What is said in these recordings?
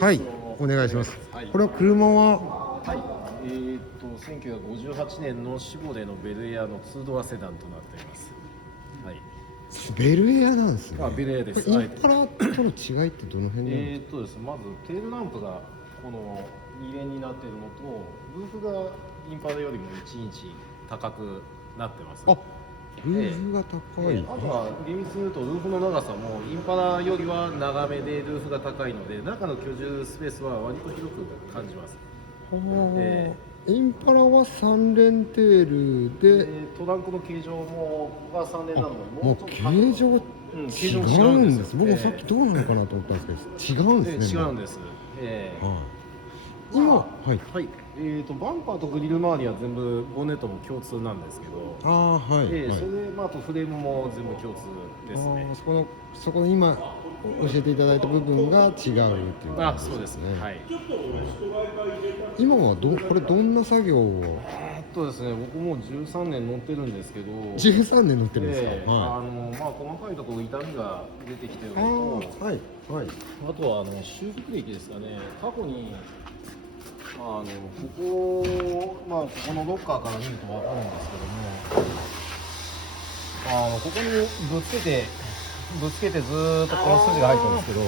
はい、お願いします。はい、これは車は、はい、1958年のシボレのベルエアの2ドアセダンとなっています。はい。ベルエアなんですね。ベルエアです。インパラとの違いってどの辺なんですか？です。まずテールランプがこの2連になっているのと、ルーフがインパラよりも1インチ高くなってます。あ、ルーフが高い。あとは厳密に言うとルーフの長さもインパラよりは長めでルーフが高いので、中の居住スペースは割と広く感じます。インパラは3連テールで、トランクの形状もが3連なので、もう形状違うんです。僕もさっきどうなのかなと思ったんですけど、違うんですね。違うんです。今、はい。バンパーとグリル周りは全部ボンネットも共通なんですけど、はい。それであとフレームも全部共通ですね。そこの今教えていただいた部分が違うっていうことですね。そうですね。はい。今はこれどんな作業を？ですね、僕もう13年乗ってるんですけど、13年乗ってるんですか？細かいところ痛みが出てきてるのと、あとは修復歴ですかね。過去にここのロッカーから見ると分かるんですけども、ここにぶつけてずーっとこの筋が入ったんですけど、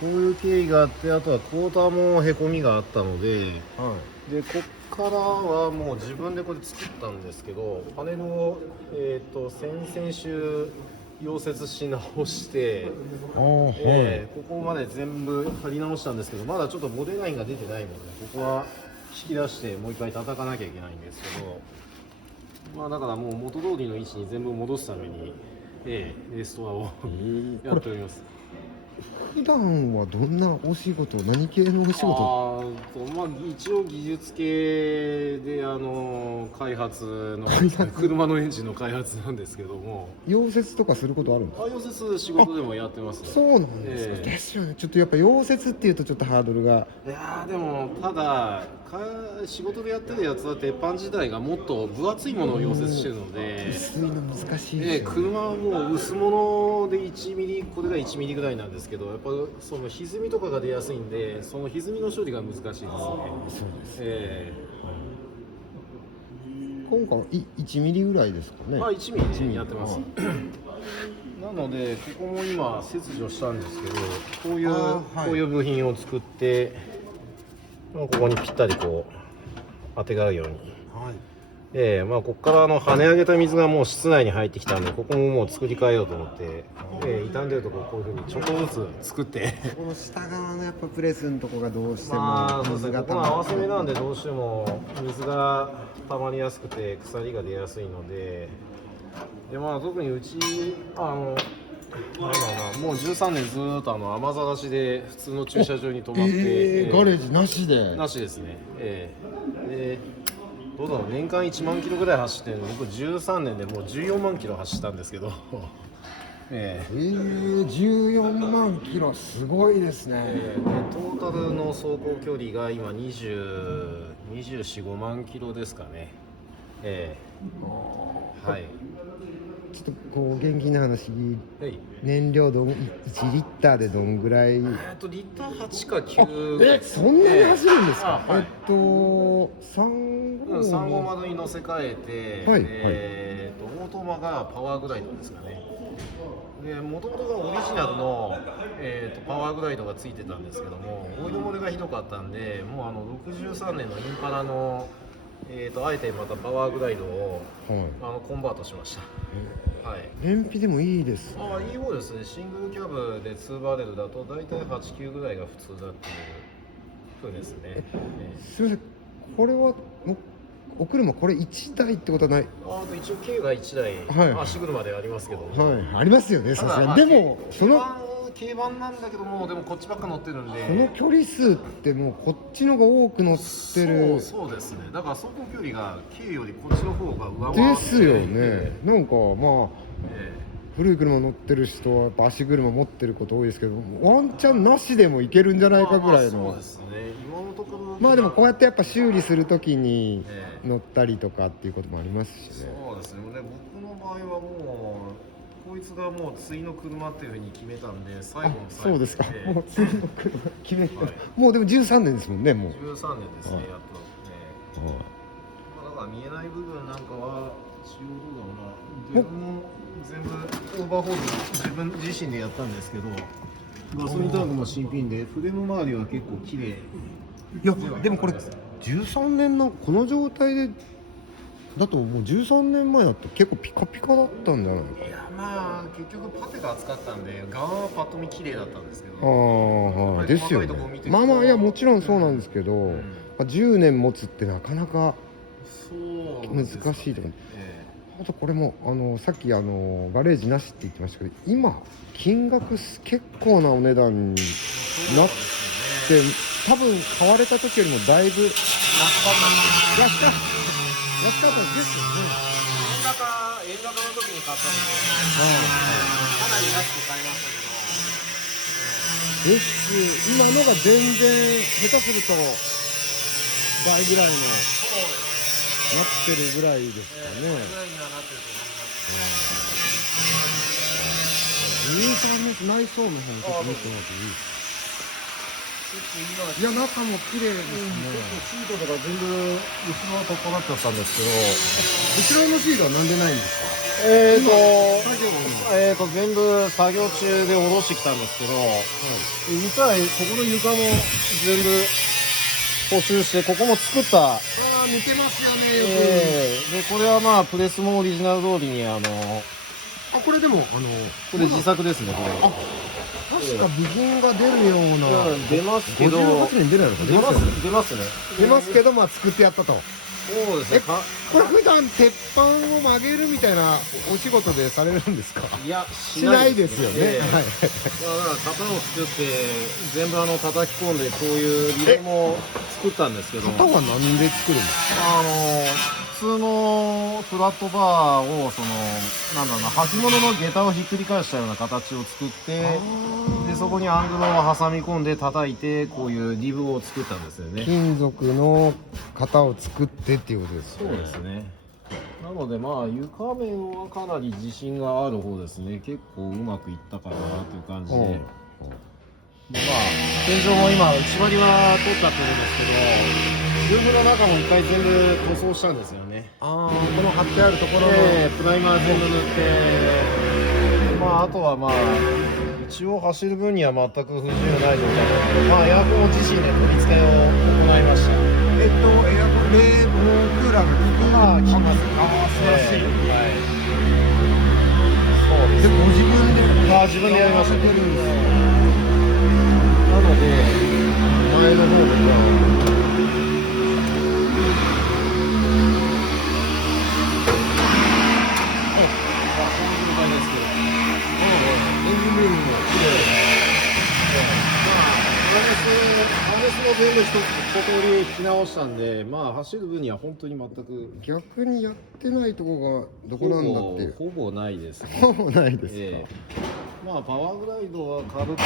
こういう経緯があって、あとはクォーターもへこみがあったので、でこっからはもう自分でこれ作ったんですけど、パネルを先々週溶接し直して、ここまで全部貼り直したんですけど、まだちょっとボディラインが出てないので、ここは引き出してもう一回叩かなきゃいけないんですけど、だからもう元通りの位置に全部戻すために、レストアをやっております。普段はどんなお仕事、何系のお仕事？一応技術系で開発の車のエンジンの開発なんですけども、溶接とかすることあるんですか？溶接仕事でもやってます。そうなんですか。ですよね。ちょっとやっぱ溶接っていうとちょっとハードルが。でもただ仕事でやってるやつは鉄板自体がもっと分厚いものを溶接してるので、薄いの難しいですよね。車はもう薄物で1ミリ、これが1ミリぐらいなんですけど、やっぱその歪みとかが出やすいんで、その歪みの処理が難しいですね。そうです。今回は1ミリぐらいですかね。1ミリでやってます。なのでここも今切除したんですけど、こういう部品を作って、ここにぴったりこう当てがあるように。ここから跳ね上げた水がもう室内に入ってきたんで、ここももう作り変えようと思って、傷んでるところこういうふうにちょっとずつ作ってこの下側のやっぱプレスのとこがどうしても水がここの合わせ目なんでどうしても水が溜まりやすくて腐りが出やすいので、特にうちもう13年ずーっと雨ざらしで普通の駐車場に止まって、ガレージなしですね。どうだろう、年間1万キロぐらい走ってるので、僕13年でもう14万キロ走ったんですけど14万キロ、すごいですね。トータルの走行距離が今24、5万キロですかね。ちょっとこう元気な話、燃料1リッターでどんぐらい？リッター8か9。そんなに走るんですか？350に乗せ替えて、オートマがパワーグライドですかね。もともとがオリジナルの、パワーグライドがついてたんですけども、オイル漏れがひどかったんで、もう63年のインパラの、あえてまたパワーグライドを、コンバートしました。燃費でもいいです。いい方ですね。シングルキャブで2バレルだと大体8、9ぐらいが普通だっていう風ですね。すみません、これはお車これ1台ってことはない？一応軽が1台、足車でありますけども、ありますよね、さすがに。でも軽バンなんだけども、でもこっちばっか乗ってるんで、この距離数ってもうこっちのが多く乗ってる。そうですね。だから走行距離が軽よりこっちの方が上回ってですよね。なんか古い車乗ってる人はやっぱ足車持ってること多いですけど、ワンチャンなしでもいけるんじゃないかぐらいの。そうですね。今のところでもこうやってやっぱ修理するときに乗ったりとかっていうこともありますしね。そうですね。僕の場合はもうここいつがもう次の車っていうふうに決めたんで、最後の最後そうですか。もう次の車決めて、はいもうでも13年ですもんね、もう。13年ですね、はいやっと。まあだから見えない部分なんかは使用部分は自分も全部オーバーホール自分自身でやったんですけど、ガソリンタンクも新品でフレーム周りは結構綺麗。いやでもこれ13年のこの状態でだともう13年前だと結構ピカピカだったんじゃないですか。いやまあ結局パテが厚かったんで側はパッと見綺麗だったんですけど、ああはいですよね。まあまあいやもちろんそうなんですけど、まあ、10年持つってなかなか難しいと思う。あとこれもさっきガレージなしって言ってましたけど、今金額結構なお値段になって多分買われた時よりもだいぶ安かったですよね。円高の時に買ったので、かなり安く買いましたけど、です今のが全然下手すると倍ぐらいのなってるぐらいですかね。ぐらいにはなってると思います。13年内装の方もちょっと見てもらっていいですか。いや中も綺麗ですね。シートとか全部後ろは取っ払っちゃったんですけど、後ろのシートはなんでないんですか。全部作業中で下ろしてきたんですけど、実はここの床も全部補修して、ここも作った。ああ似てますよねよく。でこれはまあプレスもオリジナル通りにこれでもこれ自作ですね。これ確か部品が出るような、出ますけど、58年出ないのか。出ますね。出ますけど、まあ作ってやったと。そうですね。これ普段鉄板を曲げるみたいなお仕事でされるんですか。いやしないですよね。はい。だから型を作って全部叩き込んで、こういうリレーも作ったんですけど、型は何で作るんですか。普通のフラットバーをなんだろうな、履物の下駄をひっくり返したような形を作って、でそこにアングルを挟み込んで叩いて、こういうリブを作ったんですよね。金属の型を作ってっていうことですね。そうですね。なのでまあ床面はかなり自信がある方ですね。結構うまくいったかなという感じで。でまあ天井も今内張りは取ったってことですけど、ルームの中も一回全部塗装したんですよね。この貼ってあるところの、プライマー全部塗って、まああとはまあ一応走る分には全く不自由ない状態なので、まあエアコンを自身で取り付けを行いました。エアコン冷房クーラーが効きます。素晴らしい。そうです。でも自分で自分でやりましたね。なので前の方でハーネスも全部一通り引き直したんで、まあ走る分には本当に全く逆にやってないとこがどこなんだっていう。ほぼないですね。ほぼないですか。まあパワーグライドは軽く工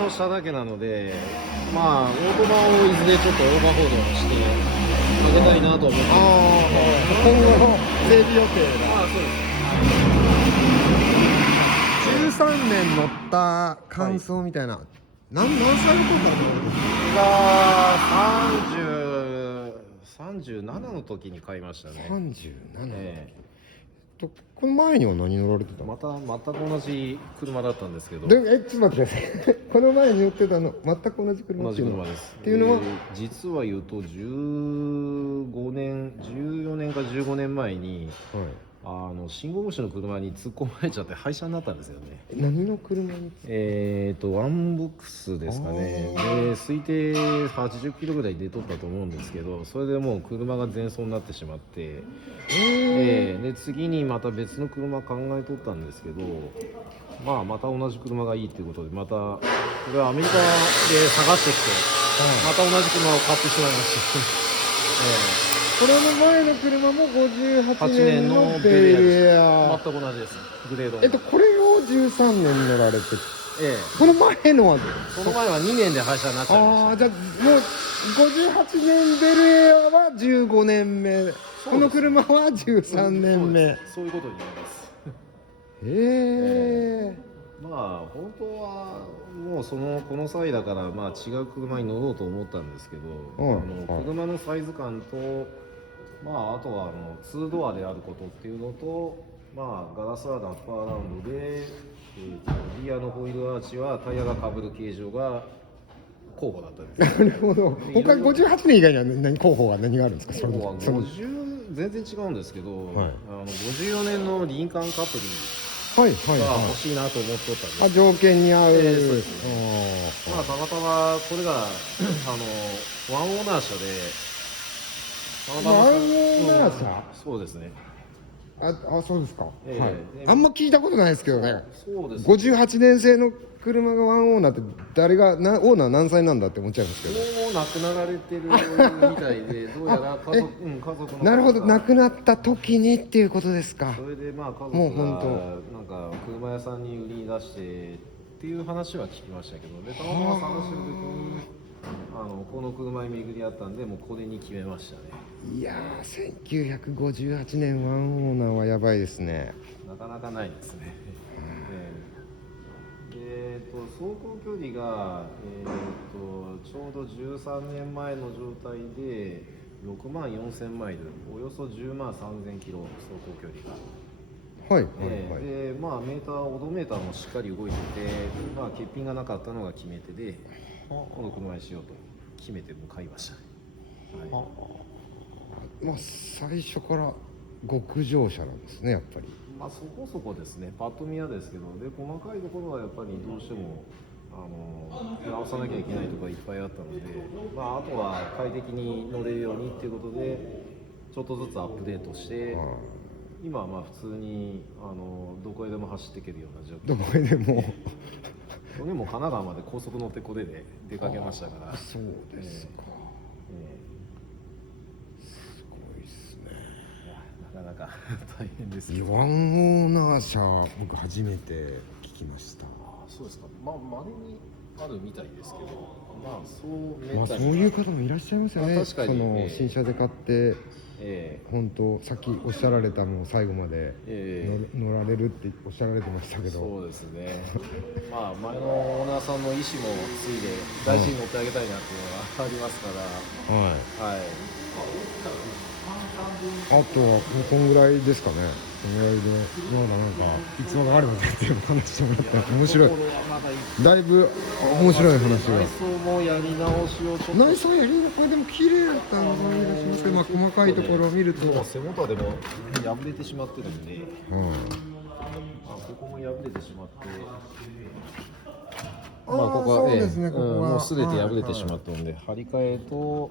事をしただけなので、まあオートバをいずれちょっとオーバーホールしてあげたいなと思って。今後の整備予定まあそうです。13年乗った感想みたいな、何歳の頃から37の時に買いましたね。37、この前には何乗られてたの。全く同じ車だったんですけど。ちょっと待ってくださいこの前に乗ってたの全く同じ車同じ車です。っていうのは、実は言うと14年か15年前に、信号無視の車に突っ込まれちゃって廃車になったんですよね。何の車に。ワンボックスですかね。で推定80キロぐらい出とったと思うんですけど、それでもう車が全走になってしまって、で次にまた別の車考えとったんですけど、まあまた同じ車がいいっていうことで、またこれはアメリカで探してきて、また同じ車を買ってしまいました。これの前の車も58 8年年ののベルエア。全く同じです。グレード。これを13年乗られて、ええ、この前のはその前は2年で廃車になっちゃいました。じゃあもう58年ベルエアは15年目、この車は13年目。そういうことになります。まあ本当はもうこの際だから、まあ、違う車に乗ろうと思ったんですけど、車のサイズ感と、まあ、あとは2ドアであることっていうのと、まあ、ガラスはラッパーラウンドで、リアのホイールアーチはタイヤがかぶる形状が候補だったんです。なるほど。他58年以外には候補は何があるんですか？候補は50全然違うんですけど、54年のリンカーンカプリが欲しいなと思っておったんです。あ、条件に合う。そうですね。まあたまたまこれがワンオーナー車で、ワンオーナー車？そうですね。そうですか。あんま聞いたことないですけどね。そうです。58年製の車がワンオーナーって誰がオーナー何歳なんだって思っちゃいますけど。もう亡くなられてるみたいで、どうやら家族の。なるほど、亡くなった時にっていうことですか。それでまあ家族がなんか車屋さんに売りに出してっていう話は聞きましたけど、でたまたま探してる時にこの車に巡り合ったんで、もうこれに決めましたね。いやー、1958年ワンオーナーはやばいですね。なかなかないですね。走行距離が、ちょうど13年前の状態で6万4000マイル、およそ10万3000キロ走行距離が。でまあメーターオドメーターもしっかり動いてて、まあ欠品がなかったのが決め手で、この車にしようと決めて向かいましたね。まあ最初から極上車なんですね、やっぱり。まあそこそこですね。パッと見はですけど、で細かいところはやっぱりどうしても直さなきゃいけないとかいっぱいあったので、まああとは快適に乗れるようにっていうことでちょっとずつアップデートして、今はまあ普通にどこへでも走っていけるような状況。どこへでも。去年も神奈川まで高速乗ってこれで出かけましたから。そうですか。すごいですね。なかなか大変ですけど。ワンオーナー車僕初めて聞きました。そうですか。まあ稀にあるみたいですけど、まあそういう方もいらっしゃいますよね。確かに新車で買って。本当さっきおっしゃられたのを最後まで乗られるっておっしゃられてましたけど、そうですね。まあ前のオーナーさんの意思もついで大事に乗ってあげたいなっていうのがありますから、あとはこんぐらいですかね。このぐらいでまだなんか逸話があれば全然話してもらったら面白い。だいぶ面白い話が。内装もやり直しをちょっと。内装やり直し、これでも綺麗だったの思い出しますけど、まあ細かいところを見ると。背もたでも破れてしまってるんで、ここも破れてしまって。まあここはもうすべて破れてしまったので張り替えと。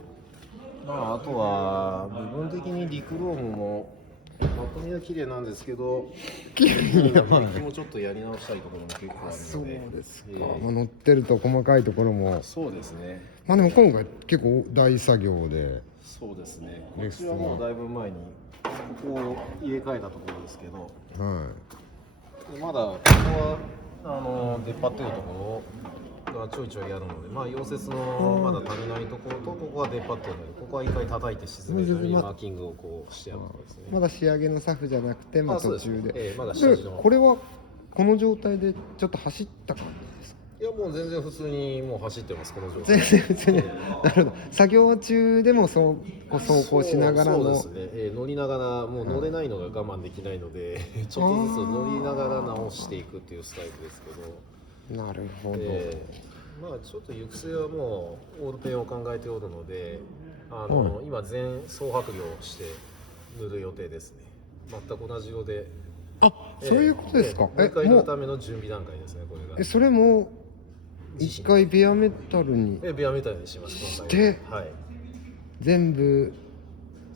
まあ、あとは部分的にリクロームもまとめは綺麗なんですけど、綺麗なもうちょっとやり直したいところも結構あるので。そうですか。乗ってると細かいところも。そうですね。まあでも今回結構大作業で。そうですね。こっちはもうだいぶ前にここを入れ替えたところですけど、まだここは出っ張ってるところがちょいちょいやるので、まあ溶接のまだ足りないところと、ここは出っ張ってるので、ここは一回叩いて沈めるようにマーキングをこうしてやるとですね。まだ仕上げのサフじゃなくて、まあ途中で。まだ下地の。これはこの状態でちょっと走った感じですか？いやもう全然普通にもう走ってます、この状態。全然普通に。なるほど。作業中でも走行しながらの。そうですね。乗りながらもう乗れないのが我慢できないので、ちょっとずつ乗りながら直していくっていうスタイルですけど。なるほど。まあちょっと行く末はもうオールペンを考えておるので、今全総剥離をして塗る予定ですね。全く同じ色で。そういうことですか。もう一回塗るための準備段階ですね、これが。それも一回ベアメタルにベアメタルにします。して、全部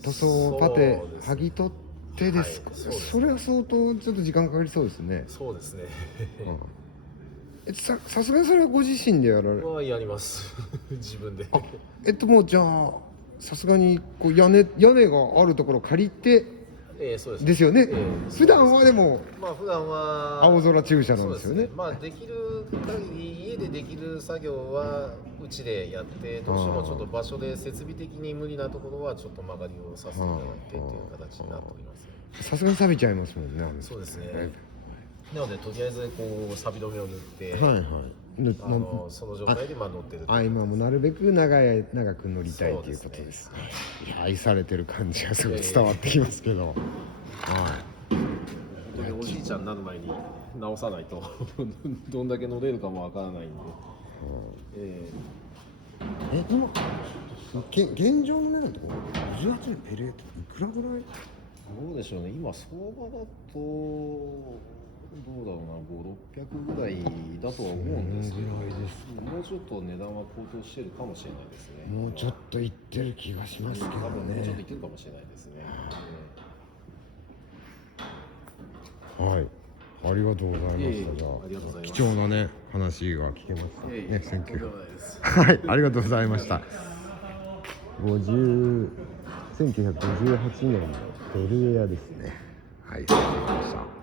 塗装パテ剥ぎ取ってですか。それは相当ちょっと時間かかりそうですね。そうですね。さすがにそれはご自身でやられる？やります自分で。もうじゃあさすがにこう屋根があるところを借りてですよね。普段はでも普段は青空駐車なんですよね。まあできる限り家でできる作業はうちでやって、どうしてもちょっと場所で設備的に無理なところはちょっと曲がりをさせていただいてっていう形になっております。さすがに錆びちゃいますもんね。そうですね。なのでとりあえずこう錆止めを塗って、はいはいその状態で乗ってると。今もなるべく長く乗りたいということです。いや愛されてる感じがすごい伝わってきますけど、はい。本当におじいちゃんになる前に直さないとどんだけ乗れるかもわからないんで。今現状の値段って58年ペレートいくらぐらい？どうでしょうね。今相場だとどうだろうな、5、600ぐらいだとは思うんですけど、もうちょっと値段は高騰してるかもしれないですね。もうちょっといってる気がしますけどね。多分もうちょっといってるかもしれないですね。はい。ありがとうございました。じゃあ貴重なね話が聞けましたね。選挙。はい、ありがとうございました。1958年のペルエアですね。はい、ありがとうございました。